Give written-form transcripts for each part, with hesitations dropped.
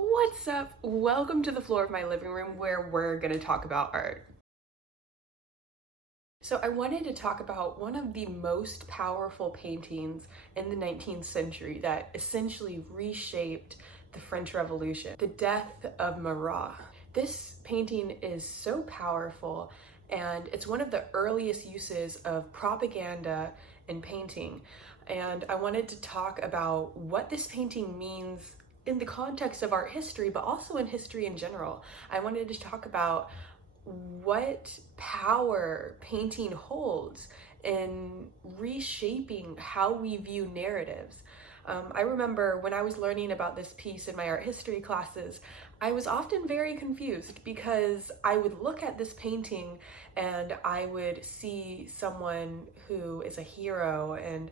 What's up? Welcome to the floor of my living room where we're gonna talk about art. So I wanted to talk about one of the most powerful paintings in the 19th century that essentially reshaped the French Revolution, the death of Marat. This painting is so powerful, and it's one of the earliest uses of propaganda in painting. And I wanted to talk about what this painting means in the context of art history, but also in history in general. I wanted to talk about what power painting holds in reshaping how we view narratives. I remember when I was learning about this piece in my art history classes, I was often very confused because I would look at this painting and I would see someone who is a hero and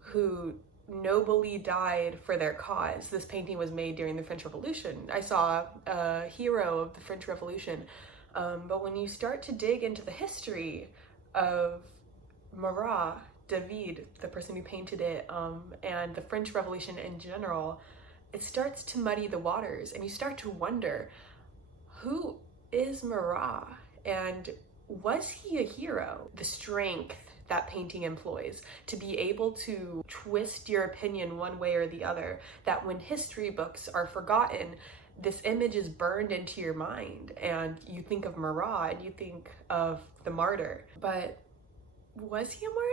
who nobly died for their cause. This painting was made during the French Revolution. I saw a hero of the French Revolution. But when you start to dig into the history of Marat, David, the person who painted it, and the French Revolution in general, it starts to muddy the waters, and you start to wonder, who is Marat? And was he a hero? The strength that painting employs to be able to twist your opinion one way or the other, that when history books are forgotten, this image is burned into your mind and you think of Marat and you think of the martyr. But was he a martyr?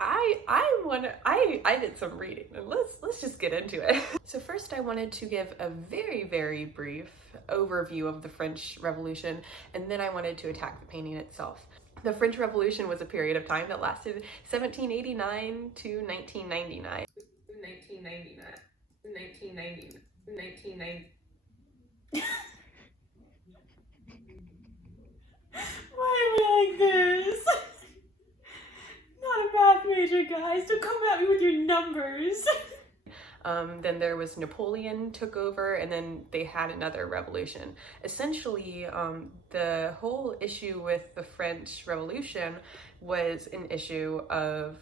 I did some reading, and let's just get into it. So first I wanted to give a very brief overview of the French Revolution, and then I wanted to attack the painting itself. The French Revolution was a period of time that lasted 1789 to 1999. 1999. 1990. 1990. Why am I like this? Not a math major, guys. Don't come at me with your numbers. Then there was Napoleon took over, and then they had another revolution. Essentially, the whole issue with the French Revolution was an issue of,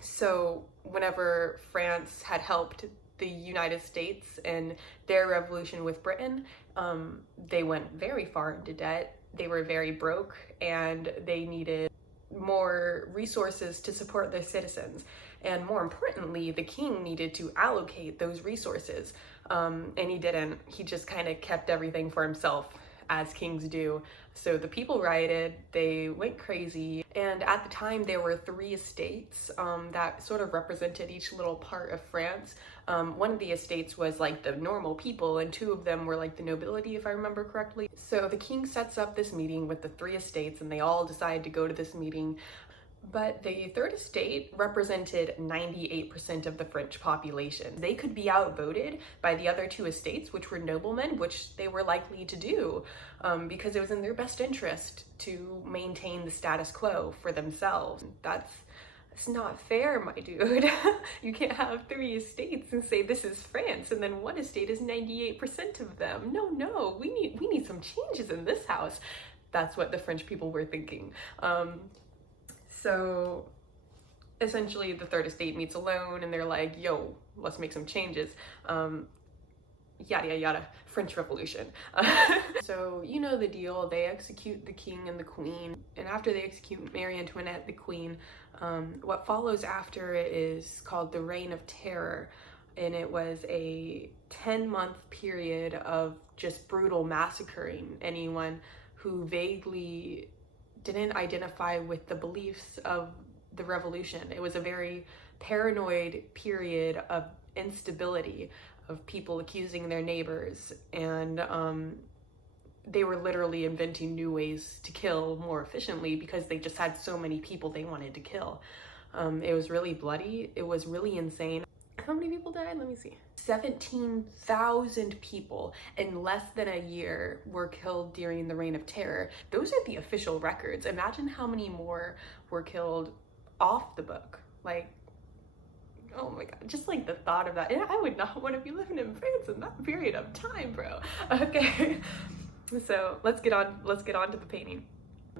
so whenever France had helped the United States in their revolution with Britain, they went very far into debt. They were very broke, and they needed more resources to support their citizens. And more importantly, the king needed to allocate those resources. And he didn't. He just kind of kept everything for himself, as kings do. So the people rioted, they went crazy. And at the time, there were 3 estates that sort of represented each little part of France. One of the estates was like the normal people, and 2 of them were like the nobility, if I remember correctly. So the king sets up this meeting with the 3 estates, and they all decide to go to this meeting. But the 3rd estate represented 98% of the French population. They could be outvoted by the other 2 estates, which were noblemen, which they were likely to do because it was in their best interest to maintain the status quo for themselves. That's not fair, my dude. You can't have 3 estates and say this is France, and then one estate is 98% of them. No, we need some changes in this house. That's what the French people were thinking. So essentially the 3rd estate meets alone and they're like, yo, let's make some changes. Yada yada, French Revolution. So you know the deal, they execute the king and the queen, and after they execute Marie Antoinette, the queen, what follows after it is called the Reign of Terror, and it was a 10-month period of just brutal massacring anyone who vaguely didn't identify with the beliefs of the revolution. It was a very paranoid period of instability, of people accusing their neighbors, and they were literally inventing new ways to kill more efficiently because they just had so many people they wanted to kill. It was really bloody. It was really insane. How many people died? Let me see. 17,000 people in less than a year were killed during the Reign of Terror. Those are the official records. Imagine how many more were killed off the book. Like, oh my god, just like the thought of that. And I would not want to be living in France in that period of time, bro. Okay, so let's get on to the painting.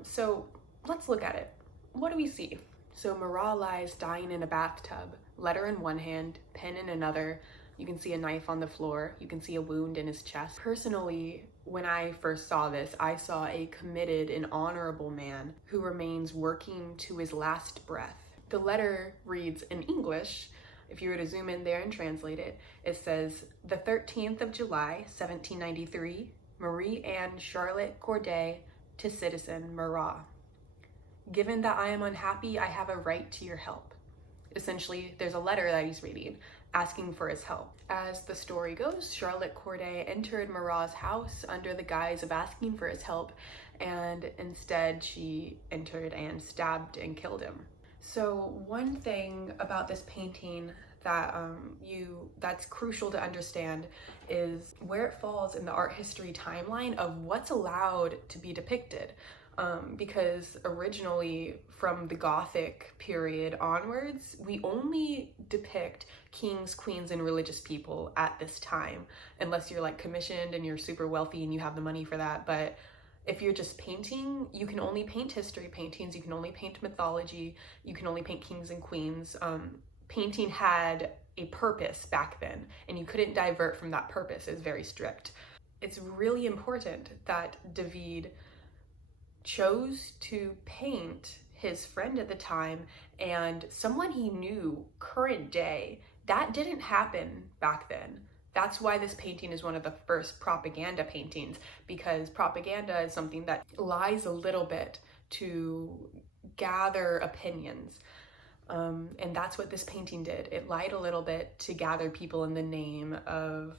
So let's look at it. What do we see? So Marat lies dying in a bathtub, letter in one hand, pen in another, You can see a knife on the floor. You can see a wound in his chest. Personally, when I first saw this, I saw a committed and honorable man who remains working to his last breath. The letter reads in English. If you were to zoom in there and translate it, it says, the 13th of July, 1793, Marie Anne Charlotte Corday to citizen Marat. Given that I am unhappy, I have a right to your help. Essentially, there's a letter that he's reading, asking for his help. As the story goes, Charlotte Corday entered Marat's house under the guise of asking for his help, and instead she entered and stabbed and killed him. So one thing about this painting that that's crucial to understand is where it falls in the art history timeline of what's allowed to be depicted. Because originally from the Gothic period onwards, we only depict kings, queens, and religious people at this time, unless you're like commissioned and you're super wealthy and you have the money for that. But if you're just painting, you can only paint history paintings, you can only paint mythology, you can only paint kings and queens. Painting had a purpose back then, and you couldn't divert from that purpose. It's very strict. It's really important that David chose to paint his friend at the time and someone he knew current day. That didn't happen back then. That's why this painting is one of the first propaganda paintings, because propaganda is something that lies a little bit to gather opinions. And that's what this painting did. It lied a little bit to gather people in the name of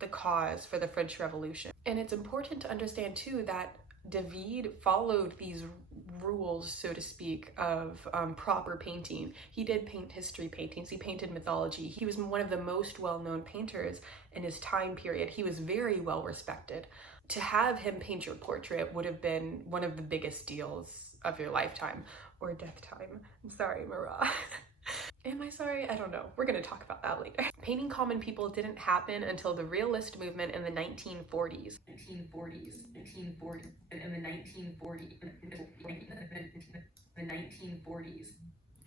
the cause for the French Revolution. And it's important to understand too that David followed these rules, so to speak, of proper painting. He did paint history paintings, he painted mythology. He was one of the most well-known painters in his time period. He was very well respected. To have him paint your portrait would have been one of the biggest deals of your lifetime, or death time. I'm sorry, Marat. Am I sorry? I don't know. We're gonna talk about that later. Painting common people didn't happen until the realist movement in the 1940s.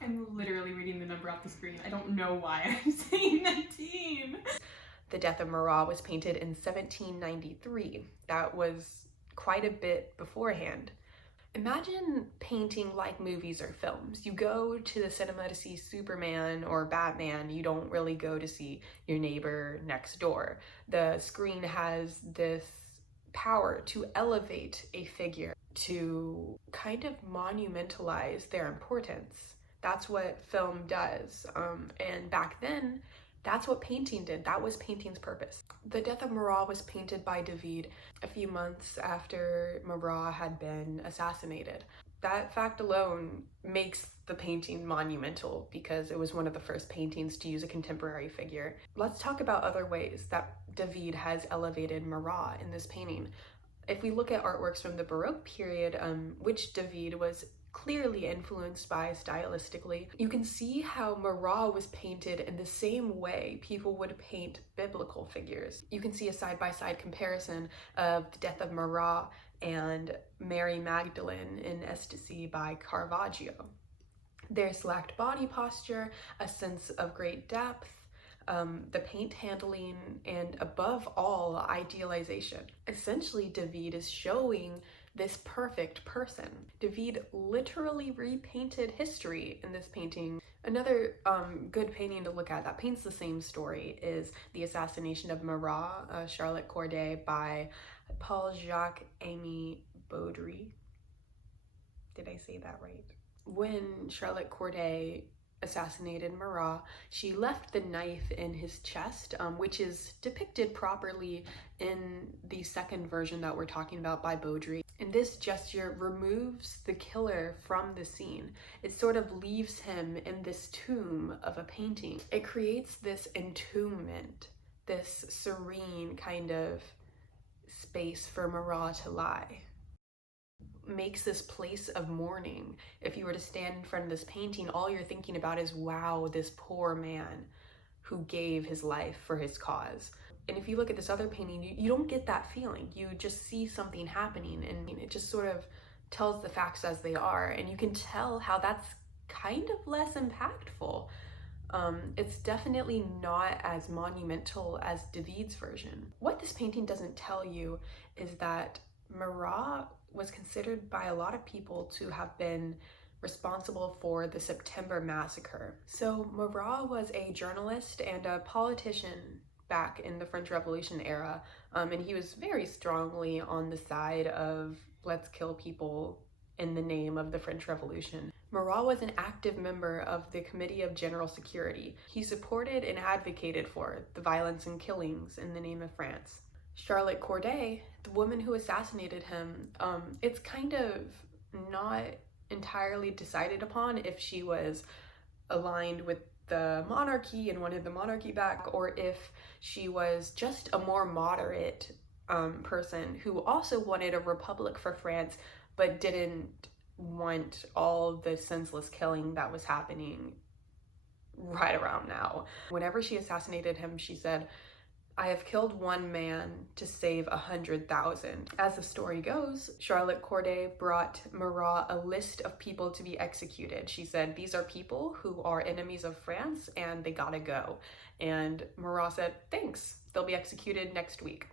I'm literally reading the number off the screen. I don't know why I'm saying 19. The Death of Marat was painted in 1793. That was quite a bit beforehand. Imagine painting like movies or films. You go to the cinema to see Superman or Batman. You don't really go to see your neighbor next door. The screen has this power to elevate a figure, to kind of monumentalize their importance. That's what film does. And back then, that's what painting did. That was painting's purpose. The Death of Marat was painted by David a few months after Marat had been assassinated. That fact alone makes the painting monumental because it was one of the first paintings to use a contemporary figure. Let's talk about other ways that David has elevated Marat in this painting. If we look at artworks from the Baroque period, which David was clearly influenced by stylistically, you can see how Marat was painted in the same way people would paint biblical figures. You can see a side-by-side comparison of the Death of Marat and Mary Magdalene in Ecstasy by Caravaggio. Their slacked body posture, a sense of great depth, the paint handling, and above all, idealization. Essentially, David is showing this perfect person. David literally repainted history in this painting. Another good painting to look at that paints the same story is The Assassination of Marat, Charlotte Corday by Paul-Jacques-Aimé Baudry. Did I say that right? When Charlotte Corday assassinated Marat, she left the knife in his chest, which is depicted properly in the second version that we're talking about by Baudry. And this gesture removes the killer from the scene. It sort of leaves him in this tomb of a painting. It creates this entombment, this serene kind of space for Marat to lie. Makes this place of mourning. If you were to stand in front of this painting, all you're thinking about is, wow, this poor man who gave his life for his cause. And if you look at this other painting, you don't get that feeling. You just see something happening, and it just sort of tells the facts as they are, and you can tell how that's kind of less impactful. It's definitely not as monumental as David's version. What this painting doesn't tell you is that Marat was considered by a lot of people to have been responsible for the September massacre. So Marat was a journalist and a politician back in the French Revolution era, and he was very strongly on the side of let's kill people in the name of the French Revolution. Marat was an active member of the Committee of General Security. He supported and advocated for the violence and killings in the name of France. Charlotte Corday, the woman who assassinated him, it's kind of not entirely decided upon if she was aligned with the monarchy and wanted the monarchy back, or if she was just a more moderate person who also wanted a republic for France but didn't want all the senseless killing that was happening right around now. Whenever she assassinated him, she said, "I have killed one man to save 100,000. As the story goes, Charlotte Corday brought Marat a list of people to be executed. She said, "These are people who are enemies of France and they gotta go." And Marat said, "Thanks, they'll be executed next week."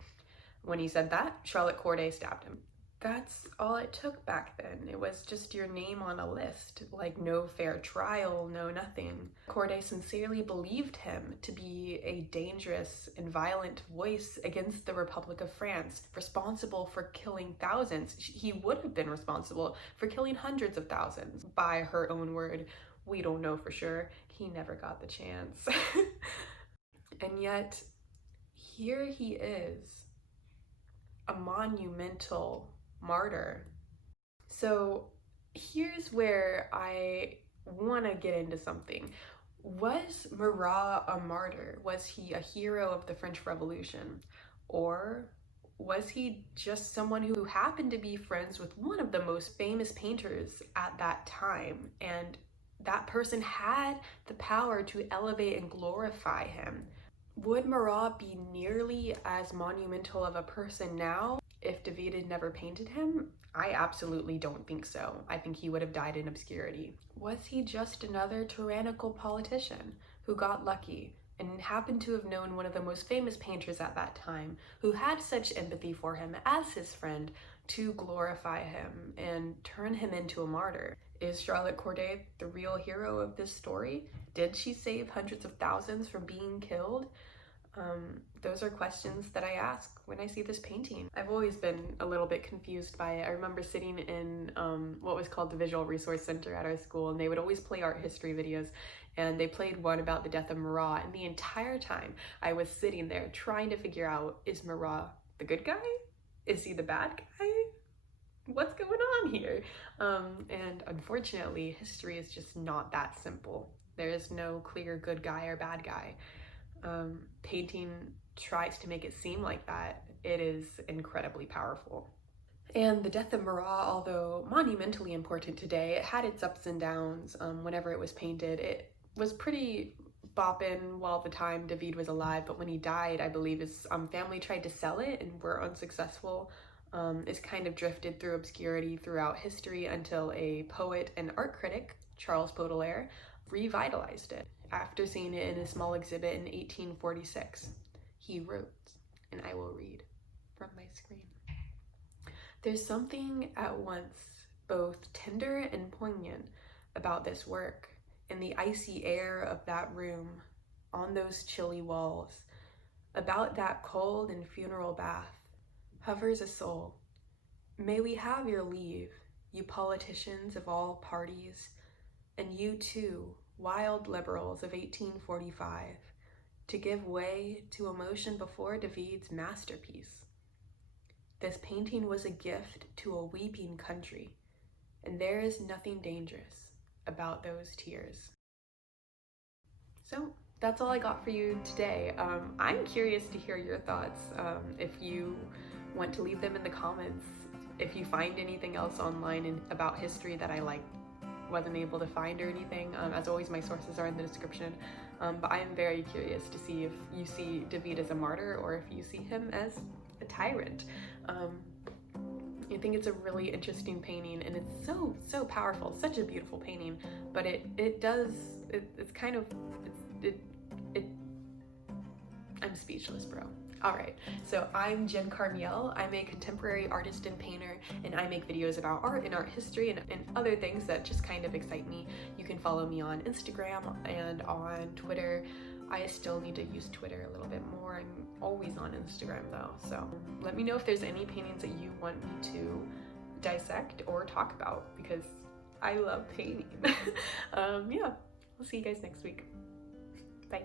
When he said that, Charlotte Corday stabbed him. That's all it took back then. It was just your name on a list, like no fair trial, no nothing. Corday sincerely believed him to be a dangerous and violent voice against the Republic of France, responsible for killing thousands. He would have been responsible for killing hundreds of thousands. By her own word, we don't know for sure. He never got the chance. And yet, here he is, a monumental martyr. So here's where I want to get into something. Was Marat a martyr? Was he a hero of the French Revolution? Or was he just someone who happened to be friends with one of the most famous painters at that time, and that person had the power to elevate and glorify him? Would Marat be nearly as monumental of a person now if David had never painted him? I absolutely don't think so. I think he would have died in obscurity. Was he just another tyrannical politician who got lucky and happened to have known one of the most famous painters at that time, who had such empathy for him as his friend to glorify him and turn him into a martyr? Is Charlotte Corday the real hero of this story? Did she save hundreds of thousands from being killed? Those are questions that I ask when I see this painting. I've always been a little bit confused by it. I remember sitting in what was called the Visual Resource Center at our school, and they would always play art history videos, and they played one about the death of Marat, and the entire time I was sitting there trying to figure out, is Marat the good guy? Is he the bad guy? What's going on here? And unfortunately, history is just not that simple. There is no clear good guy or bad guy. Painting tries to make it seem like that. It is incredibly powerful. And the death of Marat, although monumentally important today, it had its ups and downs whenever it was painted. It was pretty boppin' while the time David was alive, but when he died, I believe his family tried to sell it and were unsuccessful. It's kind of drifted through obscurity throughout history until a poet and art critic, Charles Baudry, revitalized it. After seeing it in a small exhibit in 1846, he wrote, and I will read from my screen. There's something at once both tender and poignant about this work, in the icy air of that room, on those chilly walls, about that cold and funeral bath, hovers a soul. May we have your leave, you politicians of all parties, and you too, wild liberals of 1845, to give way to emotion before David's masterpiece. This painting was a gift to a weeping country, and there is nothing dangerous about those tears. So that's all I got for you today. I'm curious to hear your thoughts. If you want to leave them in the comments, if you find anything else online about history that I wasn't able to find or anything. As always, my sources are in the description, but I am very curious to see if you see David as a martyr or if you see him as a tyrant. I think it's a really interesting painting, and it's so powerful, such a beautiful painting, but it's I'm speechless, bro. All right, so I'm Jen Carmiel. I'm a contemporary artist and painter, and I make videos about art and art history and other things that just kind of excite me. You can follow me on Instagram and on Twitter. I still need to use Twitter a little bit more. I'm always on Instagram though, so let me know if there's any paintings that you want me to dissect or talk about, because I love painting. Yeah, we'll see you guys next week. Bye.